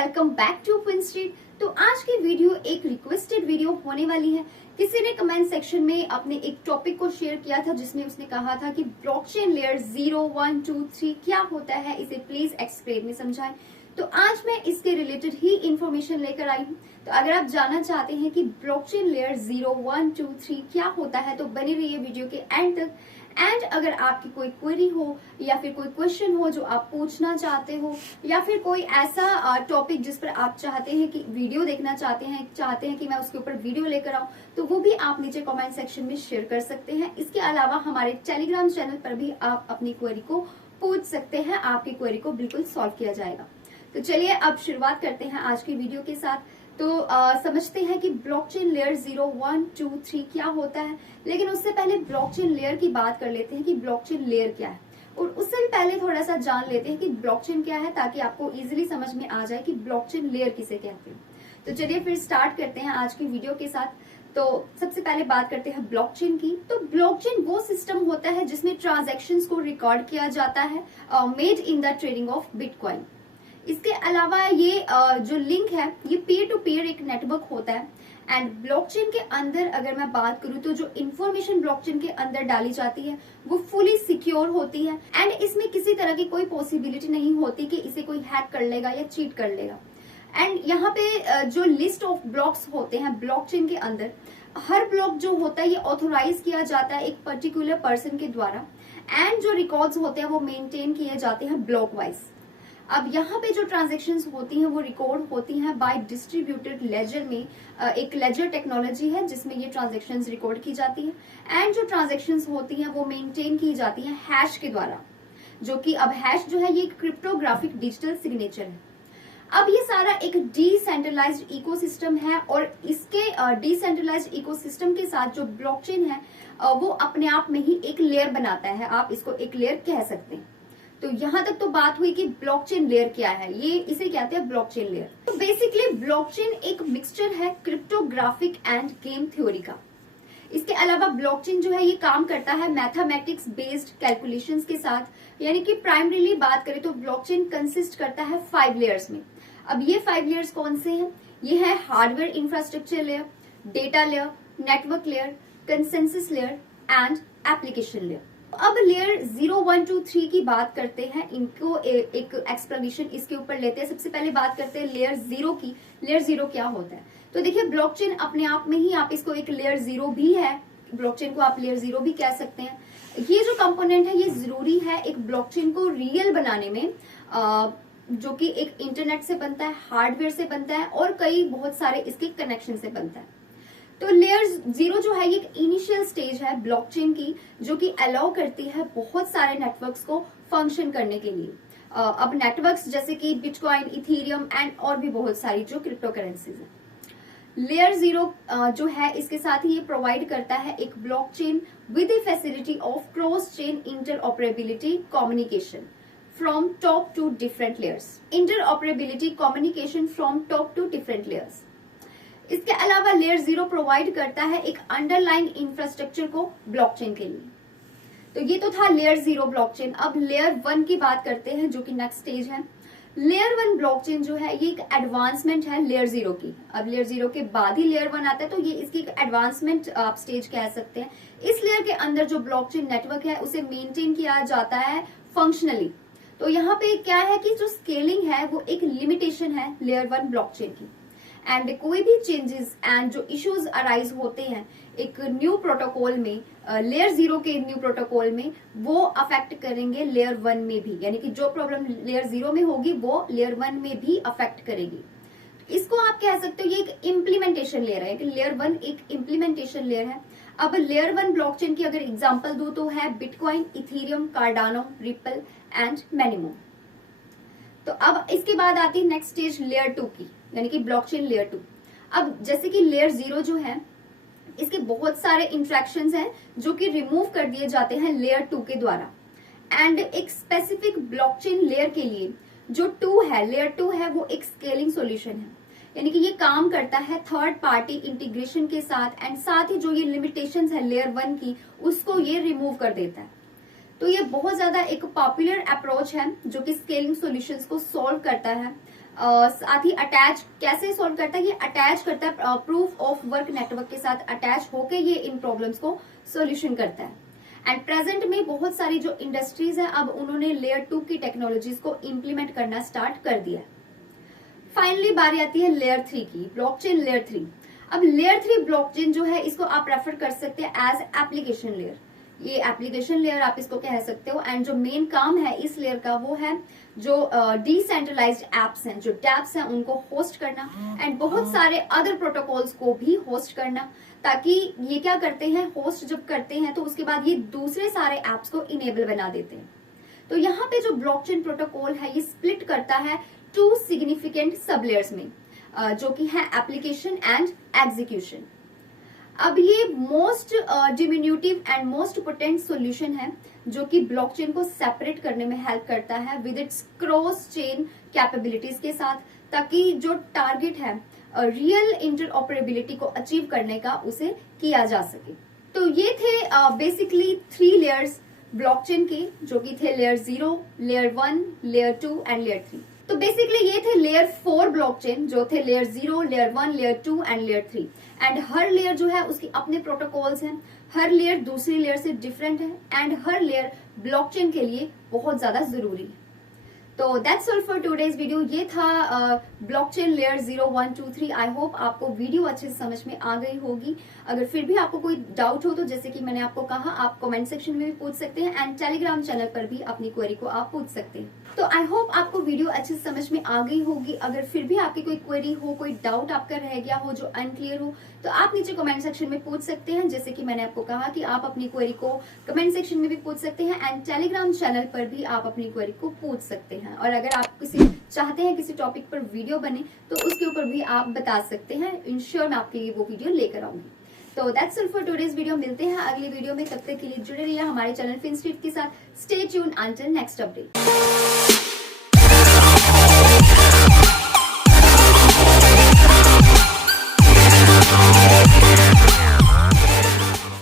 Welcome back to Queen Street. तो आज की वीडियो एक रिक्वेस्टेड वीडियो होने वाली है। किसी ने कमेंट सेक्शन में अपने एक टॉपिक को शेयर किया था जिसमें उसने कहा था कि ब्लॉकचेन लेयर 0, 1, 2, 3 क्या होता है, इसे प्लीज एक्सप्लेन में समझाएं। तो आज मैं इसके रिलेटेड ही इंफॉर्मेशन लेकर आई हूँ। तो अगर आप जानना चाहते हैं कि ब्लॉकचेन लेयर 0, 1, 2, 3 क्या होता है तो बने रहिए वीडियो के एंड तक। एंड अगर आपकी कोई क्वेरी हो या फिर कोई क्वेश्चन हो जो आप पूछना चाहते हो या फिर कोई ऐसा टॉपिक जिस पर आप चाहते हैं कि वीडियो देखना चाहते हैं कि मैं उसके ऊपर वीडियो लेकर आऊं, तो वो भी आप नीचे कमेंट सेक्शन में शेयर कर सकते हैं। इसके अलावा हमारे टेलीग्राम चैनल पर भी आप अपनी क्वेरी को पूछ सकते हैं, आपकी क्वेरी को बिल्कुल सॉल्व किया जाएगा। तो चलिए अब शुरुआत करते हैं आज की वीडियो के साथ। तो समझते हैं कि ब्लॉकचेन लेयर 0, 1, 2, 3 क्या होता है। लेकिन उससे पहले ब्लॉकचेन लेयर की बात कर लेते हैं कि ब्लॉकचेन लेयर क्या है, और उससे भी पहले थोड़ा सा जान लेते हैं कि ब्लॉकचेन क्या है, ताकि आपको इजीली समझ में आ जाए कि ब्लॉकचेन लेयर किसे कहते हैं। तो चलिए फिर स्टार्ट करते हैं आज की वीडियो के साथ। तो सबसे पहले बात करते हैं ब्लॉकचेन की। तो ब्लॉकचेन वो सिस्टम होता है जिसमें ट्रांजैक्शंस को रिकॉर्ड किया जाता है, made in the trading of bitcoin. इसके अलावा ये जो लिंक है ये पीयर टू पीयर एक नेटवर्क होता है। एंड ब्लॉकचेन के अंदर अगर मैं बात करूं तो जो इन्फॉर्मेशन ब्लॉकचेन के अंदर डाली जाती है वो फुली सिक्योर होती है। एंड इसमें किसी तरह की कोई पॉसिबिलिटी नहीं होती कि इसे कोई हैक कर लेगा या चीट कर लेगा। एंड यहाँ पे जो लिस्ट ऑफ ब्लॉक्स होते हैं ब्लॉकचेन के अंदर, हर ब्लॉक जो होता है ये ऑथोराइज किया जाता है एक पर्टिकुलर पर्सन के द्वारा। एंड जो रिकॉर्ड्स होते हैं वो मेंटेन किए जाते हैं ब्लॉक वाइज। अब यहाँ पे जो ट्रांजैक्शंस होती हैं वो रिकॉर्ड होती हैं बाय डिस्ट्रीब्यूटेड लेजर में। एक लेजर टेक्नोलॉजी है जिसमें ये ट्रांजैक्शंस रिकॉर्ड की जाती है। एंड जो ट्रांजैक्शंस होती हैं वो मेंटेन की जाती हैं हैश के द्वारा, जो कि अब हैश जो है ये क्रिप्टोग्राफिक डिजिटल सिग्नेचर है। अब ये सारा एक डिसेंट्रलाइज्ड इकोसिस्टम है, और इसके डिसेंट्रलाइज्ड इकोसिस्टम के साथ जो ब्लॉकचेन है वो अपने आप में ही एक लेयर बनाता है। आप इसको एक लेयर कह सकते हैं। तो यहां तक तो बात हुई कि ब्लॉकचेन लेयर क्या है, ये इसे कहते हैं ब्लॉकचेन लेयर। तो बेसिकली ब्लॉकचेन एक मिक्सचर है क्रिप्टोग्राफिक एंड गेम थ्योरी का। इसके अलावा ब्लॉकचेन जो है ये काम करता है मैथमेटिक्स बेस्ड कैलकुलेशंस के साथ। यानी कि प्राइमरीली बात करें तो ब्लॉकचेन कंसिस्ट करता है 5 लेयर्स में। अब ये 5 लेयर्स कौन से हैं? ये है hardware infrastructure layer, data layer, network layer, consensus layer and application layer. अब लेयर 0, 1, 2, 3 की बात करते हैं। इनको एक एक्सप्लेनेशन इसके ऊपर लेते हैं। सबसे पहले बात करते हैं लेयर 0 की। लेयर 0 क्या होता है? तो देखिए ब्लॉकचेन अपने आप में ही आप इसको एक लेयर 0 भी है, ब्लॉकचेन को आप लेयर 0 भी कह सकते हैं। ये जो कंपोनेंट है ये जरूरी है एक ब्लॉकचेन को रियल बनाने में, जो कि एक इंटरनेट से बनता है, हार्डवेयर से बनता है और कई बहुत सारे इसके कनेक्शन से बनता है। तो लेयर 0 जो है ये एक इनिशियल स्टेज है ब्लॉकचेन की, जो कि अलाउ करती है बहुत सारे नेटवर्क्स को फंक्शन करने के लिए। अब नेटवर्क्स जैसे कि बिटकॉइन, इथेरियम एंड और भी बहुत सारी जो क्रिप्टो करेंसीज है। लेयर 0 जो है इसके साथ ही ये प्रोवाइड करता है एक blockchain with the facility of cross chain interoperability communication from top to different layers. Interoperability communication from top to different layers. इसके अलावा लेयर 0 प्रोवाइड करता है एक अंडरलाइन इंफ्रास्ट्रक्चर को ब्लॉकचेन के लिए। तो ये तो था लेयर 0 ब्लॉकचेन। अब लेयर 1 की बात करते हैं जो कि नेक्स्ट स्टेज है। लेयर 1 ब्लॉकचेन जो है ये एक एडवांसमेंट है लेयर 0 की। अब लेयर 0 के बाद ही लेयर 1 आता है, तो ये इसकी एक एडवांसमेंट आप स्टेज कह सकते हैं। इस लेयर के अंदर जो ब्लॉकचेन नेटवर्क है उसे मेंटेन किया जाता है फंक्शनली। तो यहाँ पे क्या है कि जो स्केलिंग है वो एक लिमिटेशन है लेयर 1 ब्लॉकचेन की। एंड कोई भी चेंजेस एंड जो इश्यूज अराइज होते हैं एक न्यू प्रोटोकॉल में, लेयर 0 के न्यू प्रोटोकॉल में, वो अफेक्ट करेंगे लेयर 1 में भी। यानी कि जो प्रॉब्लम लेयर 0 में होगी वो लेयर 1 में भी अफेक्ट करेगी। इसको आप कह सकते हो ये एक इम्प्लीमेंटेशन लेयर है, लेयर 1 एक इम्प्लीमेंटेशन लेयर है। अब लेयर 1 ब्लॉकचेन की अगर एग्जाम्पल दूं तो है Bitcoin, Ethereum, Cardano, Ripple and मैनिमो। तो अब इसके बाद आती है नेक्स्ट स्टेज लेयर 2 की, यानी कि ब्लॉकचेन लेयर 2। अब जैसे कि लेयर 0 जो है इसके बहुत सारे इंट्रैक्शंस हैं जो कि रिमूव कर दिए जाते हैं लेयर 2 के द्वारा। एंड एक स्पेसिफिक ब्लॉकचेन लेयर के लिए जो 2 है, लेयर 2 है, वो एक स्केलिंग सॉल्यूशन है। यानी कि ये काम करता है थर्ड पार्टी इंटीग्रेशन के साथ, एंड साथ ही जो ये लिमिटेशंस है लेयर 1 की उसको ये रिमूव कर देता है। तो ये बहुत ज्यादा एक पॉपुलर अप्रोच है जो कि स्केलिंग सॉल्यूशंस को सॉल्व करता है। साथ ही अटैच कैसे सॉल्व करता है, ये अटैच करता है प्रूफ ऑफ वर्क नेटवर्क के साथ अटैच होके ये इन प्रॉब्लम्स को सॉल्यूशन करता है। एंड प्रेजेंट में बहुत सारी जो इंडस्ट्रीज है अब उन्होंने लेयर 2 की टेक्नोलॉजीज को इम्प्लीमेंट करना स्टार्ट कर दिया है। फाइनली बारी आती है लेयर 3 की, ब्लॉकचेन लेयर 3। अब लेयर 3 ब्लॉकचेन जो है इसको आप रेफर कर सकते हैं एज एप्लीकेशन लेयर। ये एप्लीकेशन लेयर आप इसको कह सकते हो। एंड जो मेन काम है इस लेयर का वो है जो डिसेंट्रलाइज्ड एप्स हैं, जो डैप्स हैं, उनको होस्ट करना एंड बहुत सारे अदर प्रोटोकॉल्स को भी होस्ट करना, ताकि ये क्या करते हैं, होस्ट जब करते हैं तो उसके बाद ये दूसरे सारे एप्स को इनेबल बना देते हैं। तो यहाँ पे जो ब्लॉकचेन प्रोटोकॉल है ये स्प्लिट करता है 2 सिग्निफिकेंट सब लेयर्स में, जो कि है एप्लीकेशन एंड एग्जीक्यूशन। अब ये most डिमिन्यूटिव and most potent solution है जो कि ब्लॉकचेन को सेपरेट करने में हेल्प करता है with its cross chain capabilities के साथ, ताकि जो टारगेट है रियल इंटरऑपरेबिलिटी को अचीव करने का उसे किया जा सके। तो ये थे बेसिकली 3 लेयर्स ब्लॉकचेन के, जो कि थे layer 0, layer 1, layer 2 and layer 3। तो बेसिकली ये थे लेयर 4 ब्लॉकचेन, जो थे layer 0, layer 1, layer 2 and layer 3। And her layer जो है उसके अपने प्रोटोकॉल्स हैं, हर लेयर दूसरी लेयर से डिफरेंट है एंड हर लेयर ब्लॉकचेन के लिए बहुत ज्यादा जरूरी है। तो that's all for today's video. ये था ब्लॉकचेन लेयर 0, 1, 2, 3। आई होप आपको वीडियो अच्छे से समझ में आ गई होगी। अगर फिर भी आपको कोई डाउट हो तो जैसे कि मैंने आपको कहा, आप कमेंट सेक्शन में भी पूछ सकते हैं एंड टेलीग्राम चैनल पर भी अपनी क्वेरी को आप पूछ सकते हैं। तो आई होप आपको वीडियो अच्छे से समझ में आ गई होगी। अगर फिर भी आपकी कोई क्वेरी हो, कोई डाउट आपका रह गया हो जो अनक्लियर हो, तो आप नीचे कमेंट सेक्शन में पूछ सकते हैं। जैसे कि मैंने आपको कहा कि आप अपनी क्वेरी को कमेंट सेक्शन में भी पूछ सकते हैं एंड टेलीग्राम चैनल पर भी आप अपनी क्वेरी को पूछ सकते हैं। और अगर आप चाहते हैं किसी टॉपिक पर वीडियो बने तो उसके ऊपर भी आप बता सकते हैं। इंश्योर मैं आपके लिए वो वीडियो लेकर आऊंगी। तो that's all for today's video. मिलते हैं अगली वीडियो में, तब तक के लिए जुड़े रहिए हमारे चैनल फिनस्ट्रीट के साथ। Stay tune until next update.